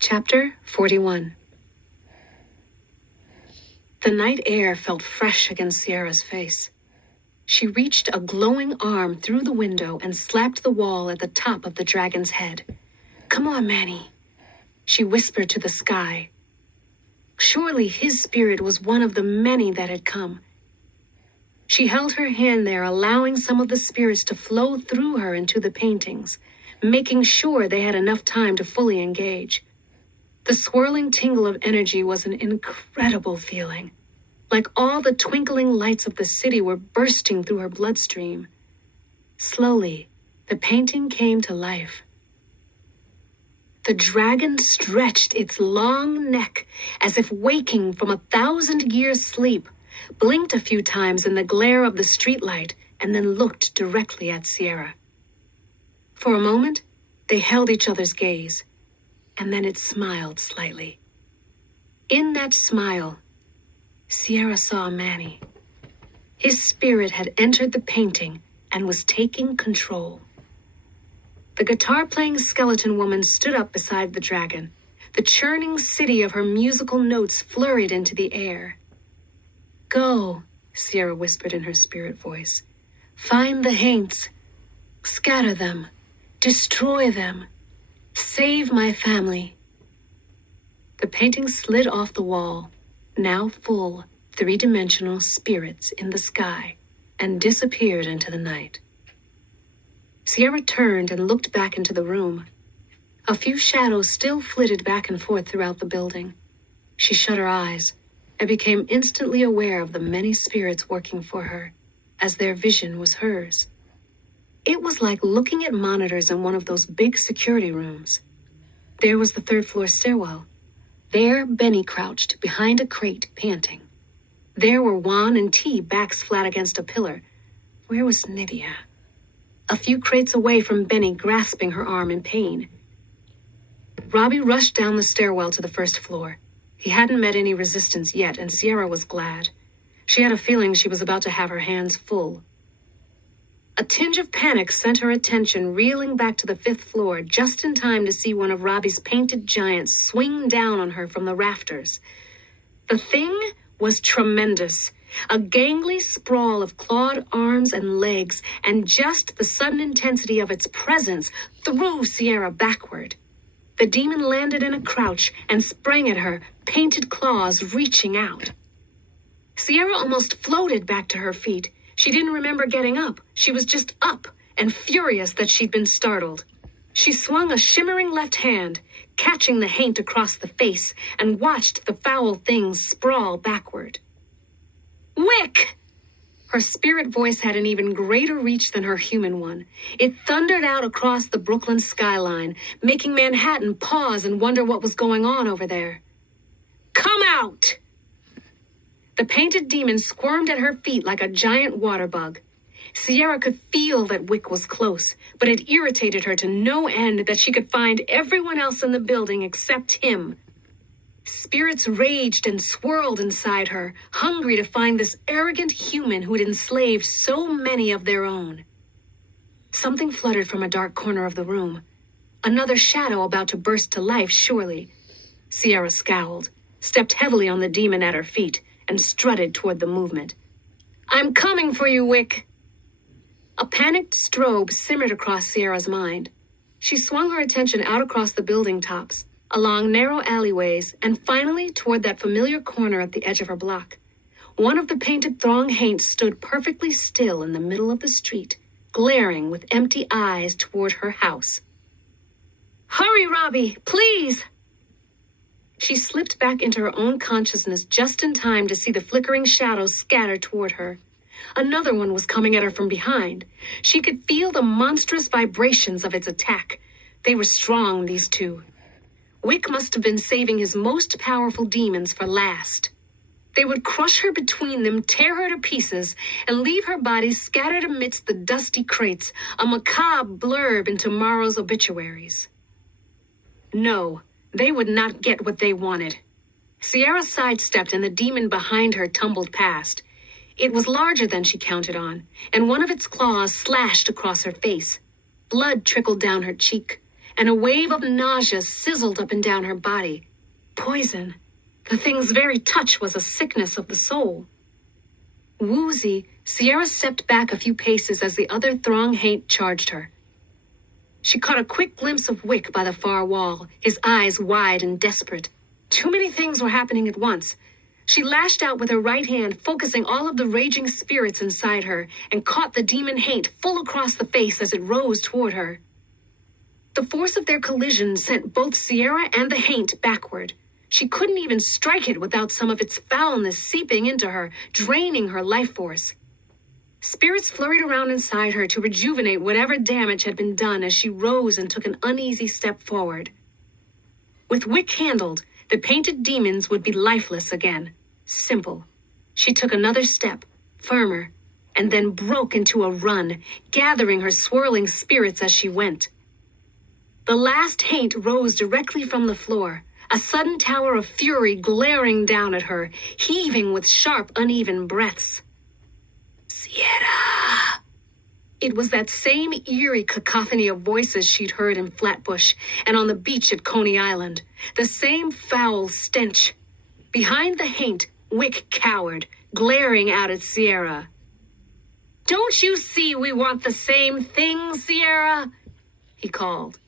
Chapter 41. The night air felt fresh against Sierra's face. She reached a glowing arm through the window and slapped the wall at the top of the dragon's head. "Come on, Manny," she whispered to the sky. Surely his spirit was one of the many that had come. She held her hand there, allowing some of the spirits to flow through her into the paintings, making sure they had enough time to fully engage. The swirling tingle of energy was an incredible feeling, like all the twinkling lights of the city were bursting through her bloodstream. Slowly, the painting came to life. The dragon stretched its long neck as if waking from 1,000-year sleep, blinked a few times in the glare of the streetlight, and then looked directly at Sierra. For a moment, they held each other's gaze, and then it smiled slightly. In that smile, Sierra saw Manny. His spirit had entered the painting and was taking control. The guitar-playing skeleton woman stood up beside the dragon. The churning city of her musical notes flurried into the air. "Go," Sierra whispered in her spirit voice. "Find the Haints. Scatter them. Destroy them. Save my family." The painting slid off the wall, now full, three-dimensional spirits in the sky, and disappeared into the night. Sierra turned and looked back into the room. A few shadows still flitted back and forth throughout the building. She shut her eyes and became instantly aware of the many spirits working for her, as their vision was hers. It was like looking at monitors in one of those big security rooms. There was the third-floor stairwell. There, Benny crouched behind a crate, panting. There were Juan and T, backs flat against a pillar. Where was Nydia? A few crates away from Benny, grasping her arm in pain. Robbie rushed down the stairwell to the first floor. He hadn't met any resistance yet, and Sierra was glad. She had a feeling she was about to have her hands full. A tinge of panic sent her attention reeling back to the 5th floor, just in time to see one of Robbie's painted giants swing down on her from the rafters. The thing was tremendous. A gangly sprawl of clawed arms and legs, and just the sudden intensity of its presence threw Sierra backward. The demon landed in a crouch and sprang at her, painted claws reaching out. Sierra almost floated back to her feet. She didn't remember getting up. She was just up and furious that she'd been startled. She swung a shimmering left hand, catching the haint across the face, and watched the foul thing sprawl backward. "Wick!" Her spirit voice had an even greater reach than her human one. It thundered out across the Brooklyn skyline, making Manhattan pause and wonder what was going on over there. "Come out!" The painted demon squirmed at her feet like a giant water bug. Sierra could feel that Wick was close, but it irritated her to no end that she could find everyone else in the building except him. Spirits raged and swirled inside her, hungry to find this arrogant human who'd enslaved so many of their own. Something fluttered from a dark corner of the room. Another shadow about to burst to life, surely. Sierra scowled, stepped heavily on the demon at her feet, and strutted toward the movement. "I'm coming for you, Wick!" A panicked strobe simmered across Sierra's mind. She swung her attention out across the building tops, along narrow alleyways, and finally toward that familiar corner at the edge of her block. One of the painted throng haints stood perfectly still in the middle of the street, glaring with empty eyes toward her house. "Hurry, Robbie, please!" She slipped back into her own consciousness just in time to see the flickering shadows scatter toward her. Another one was coming at her from behind. She could feel the monstrous vibrations of its attack. They were strong, these two. Wick must have been saving his most powerful demons for last. They would crush her between them, tear her to pieces, and leave her body scattered amidst the dusty crates, a macabre blurb in tomorrow's obituaries. No, they would not get what they wanted. Sierra sidestepped and the demon behind her tumbled past. It was larger than she counted on, and one of its claws slashed across her face. Blood trickled down her cheek, and a wave of nausea sizzled up and down her body. Poison. The thing's very touch was a sickness of the soul. Woozy, Sierra stepped back a few paces as the other throng haint charged her. She caught a quick glimpse of Wick by the far wall, his eyes wide and desperate. Too many things were happening at once. She lashed out with her right hand, focusing all of the raging spirits inside her, and caught the demon haint full across the face as it rose toward her. The force of their collision sent both Sierra and the haint backward. She couldn't even strike it without some of its foulness seeping into her, draining her life force. Spirits flurried around inside her to rejuvenate whatever damage had been done as she rose and took an uneasy step forward. With Wick handled, the painted demons would be lifeless again. Simple. She took another step, firmer, and then broke into a run, gathering her swirling spirits as she went. The last haint rose directly from the floor, a sudden tower of fury glaring down at her, heaving with sharp, uneven breaths. Sierra! It was that same eerie cacophony of voices she'd heard in Flatbush and on the beach at Coney Island. The same foul stench. Behind the haint, Wick cowered, glaring out at Sierra. "Don't you see we want the same thing, Sierra?" he called.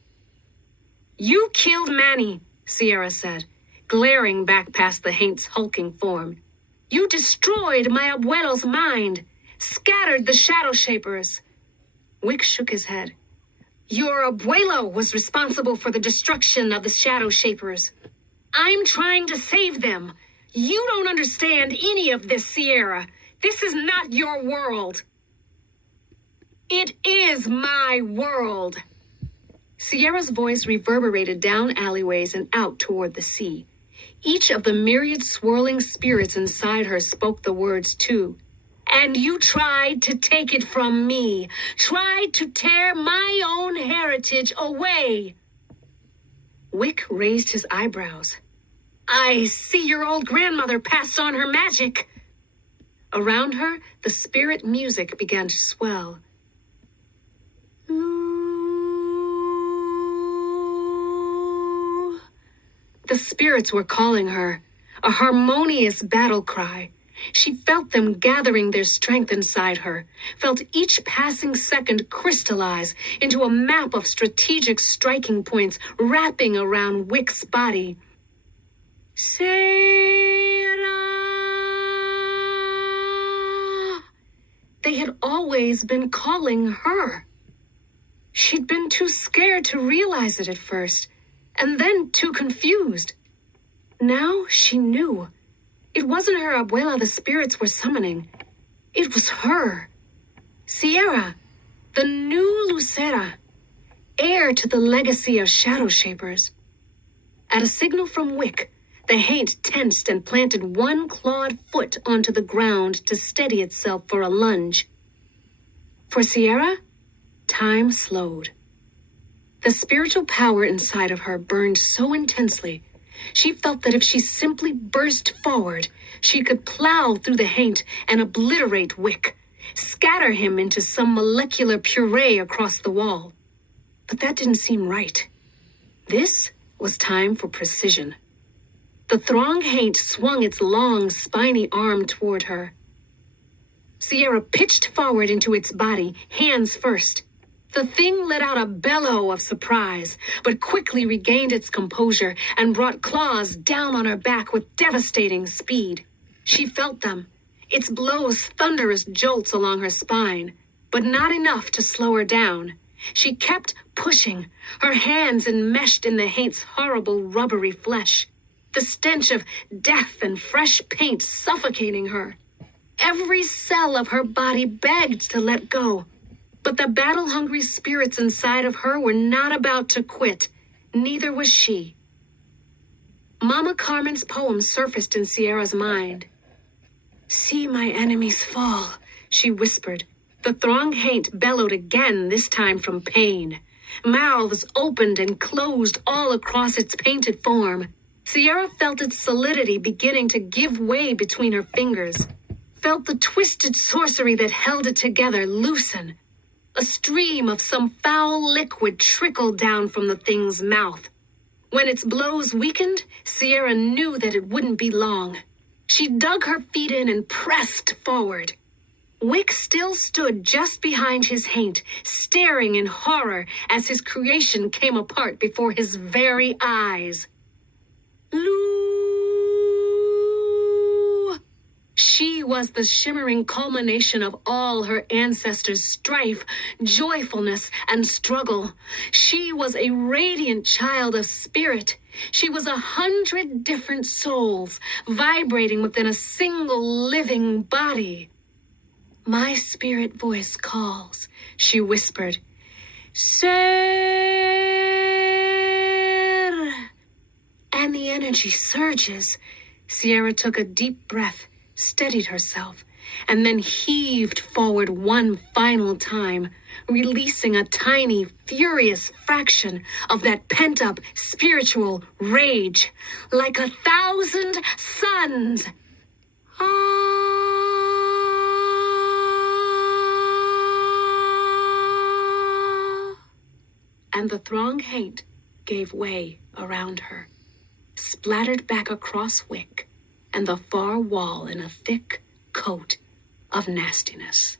"You killed Manny," Sierra said, glaring back past the haint's hulking form. "You destroyed my abuelo's mind, scattered the Shadowshapers." Wick shook his head. "Your abuelo was responsible for the destruction of the Shadowshapers. I'm trying to save them. You don't understand any of this, Sierra. This is not your world." "It is my world." Sierra's voice reverberated down alleyways and out toward the sea. Each of the myriad swirling spirits inside her spoke the words too. "And you tried to take it from me, tried to tear my own heritage away." Wick raised his eyebrows. "I see your old grandmother passed on her magic." Around her, the spirit music began to swell. The spirits were calling her, a harmonious battle cry. She felt them gathering their strength inside her, felt each passing second crystallize into a map of strategic striking points wrapping around Wick's body. Sarah! They had always been calling her. She'd been too scared to realize it at first, and then too confused. Now she knew. It wasn't her abuela the spirits were summoning. It was her. Sierra, the new Lucera, heir to the legacy of Shadowshapers. At a signal from Wick, the haint tensed and planted one clawed foot onto the ground to steady itself for a lunge. For Sierra, time slowed. The spiritual power inside of her burned so intensely, she felt that if she simply burst forward, she could plow through the haint and obliterate Wick, scatter him into some molecular puree across the wall. But that didn't seem right. This was time for precision. The throng haint swung its long, spiny arm toward her. Sierra pitched forward into its body, hands first. The thing let out a bellow of surprise, but quickly regained its composure and brought claws down on her back with devastating speed. She felt them, its blows thunderous jolts along her spine, but not enough to slow her down. She kept pushing, her hands enmeshed in the haint's horrible rubbery flesh, the stench of death and fresh paint suffocating her. Every cell of her body begged to let go. But the battle-hungry spirits inside of her were not about to quit. Neither was she. Mama Carmen's poem surfaced in Sierra's mind. "See my enemies fall," she whispered. The throng haint bellowed again, this time from pain. Mouths opened and closed all across its painted form. Sierra felt its solidity beginning to give way between her fingers. Felt the twisted sorcery that held it together loosen. A stream of some foul liquid trickled down from the thing's mouth. When its blows weakened, Sierra knew that it wouldn't be long. She dug her feet in and pressed forward. Wick still stood just behind his haint, staring in horror as his creation came apart before his very eyes. Lou! She was the shimmering culmination of all her ancestors' strife, joyfulness, and struggle. She was a radiant child of spirit. She was 100 different souls, vibrating within a single living body. My spirit voice calls, she whispered. Ser! And the energy surges. Sierra took a deep breath, steadied herself, and then heaved forward one final time, releasing a tiny, furious fraction of that pent-up spiritual rage, like 1,000 suns. And the throng haint gave way around her, splattered back across Wick and the far wall in a thick coat of nastiness.